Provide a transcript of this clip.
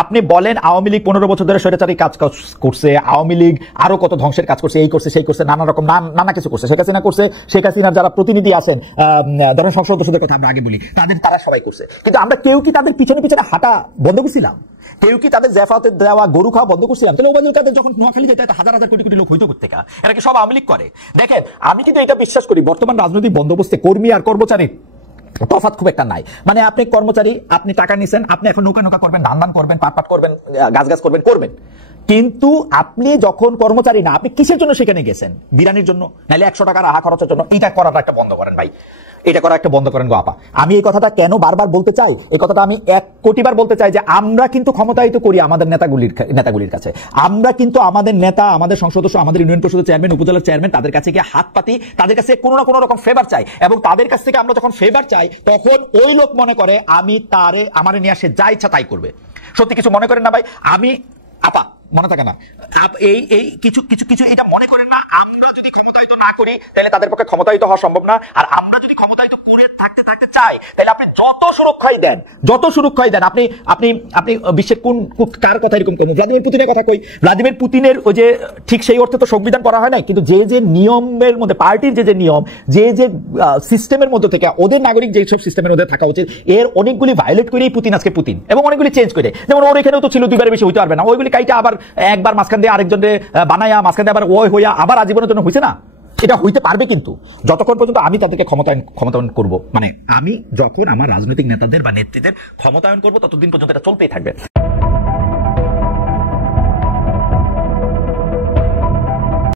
আপনি বলেন আওয়ামী লীগ 15 বছর ধরে স্বৈরাচারী কাজ করছে, আওয়ামী লীগ আরো কত ধ্বংসের কাজ করছে, এই করছে সেই করছে, নানা রকম নানা কিছু করছে। শেখ হাসিনা করছে, শেখ হাসিনার যারা প্রতিনিধি আছেন, ধরেন সংসদ সদস্যদের কথা আমরা আগে বলি, তারা সবাই করছে। কিন্তু আমরা কেউ কি তাদের পিছনে পিছনে হাঁটা বন্ধ করছিলাম? কেউ কি তাদের জেফাতে দেওয়া গরু খাওয়া বন্ধ করছিলাম? তাহলে ওবায়দুল কাদের যখন নোয়াখালী যেত হাজার হাজার কোটি কোটি লোক হইতো কোথেকে? এটা কি সব আওয়ামী লীগ করে? দেখেন, আমি কিন্তু এটা বিশ্বাস করি, বর্তমান রাজনৈতিক বন্দোবস্তে কর্মী আর কর্মচারী তফাৎ খুব একটা নাই। মানে আপনি কর্মচারী, আপনি টাকা নিছেন, আপনি এখন নৌকা নৌকা করবেন, ধান করবেন, পাট করবেন, গাছ করবেন। কিন্তু আপনি যখন কর্মচারী না, আপনি কিসের জন্য সেখানে গেছেন? বিরানির জন্য, নাহলে 100 টাকার আহা খরচের জন্য? এটা করাটা একটা বন্ধ করেন ভাই, এটা করা একটা বন্ধ করেন গো আপা। আমি এই কথাটা কেন বারবার বলতে চাই, এই কথাটা আমি 1 কোটিবার বলতে চাই যে আমরা কিন্তু ক্ষমতায়িত করি আমাদের নেতাগুলির কাছে। আমরা কিন্তু আমাদের নেতা, আমাদের সংসদ সদস্য, আমাদের ইউনিয়ন পরিষদের চেয়ারম্যান, উপজেলার চেয়ারম্যান, তাদের কাছে গিয়ে হাত পাতি, তাদের কাছে কোনো না কোনো রকম ফেভার চাই। এবং তাদের কাছ থেকে আমরা যখন ফেভার চাই, তখন ওই লোক মনে করে আমি আমারে নিয়ে আসে যা ইচ্ছা তাই করবে। সত্যি কিছু মনে করেন না ভাই? আমি আপা মনে থাকে না এই কিছু এটা মনে করেন না? আমরা যদি ক্ষমতায়িত না করি তাহলে তাদের পক্ষে ক্ষমতায়িত হওয়া সম্ভব না। আর আমরা যদি ক্ষমতায়িত করে থাকতে চাই, তাহলে আপনি যত সুরক্ষাই দেন, আপনি বিশ্বের কার কথা এরকম করবেন? ভ্লাদিমির পুতিনের কথা কই, ভ্লাদিমির পুতিনের ওই যে ঠিক সেই অর্থে তো সংবিধান করা হয় না, কিন্তু যে নিয়মের মধ্যে, পার্টির যে নিয়ম, যে সিস্টেমের মধ্যে থেকে ওদের নাগরিক যে সব সিস্টেমের মধ্যে থাকা উচিত, এর অনেকগুলি ভায়োলেট করেই পুতিন আজকে পুতিন, এবং অনেকগুলি চেঞ্জ করে। যেমন ওর এখানেও তো ছিল 2বারের বেশি হইতে পারবে না, ওইগুলি কাইটা আবার একবার মাঝখান দিয়ে আরেকজনের বানায়া, মাঝখান দিয়ে আবার ওই হইয়া আবার আজীবনের জন্য হয়েছে না। এটা হইতে পারবে কিন্তু যতক্ষণ পর্যন্ত আমি তাদেরকে ক্ষমতায়ন করব, মানে আমি যখন আমার রাজনৈতিক নেতাদের বা নেত্রীদের ক্ষমতায়ন করব, ততদিন পর্যন্ত এটা চলতেই থাকবে।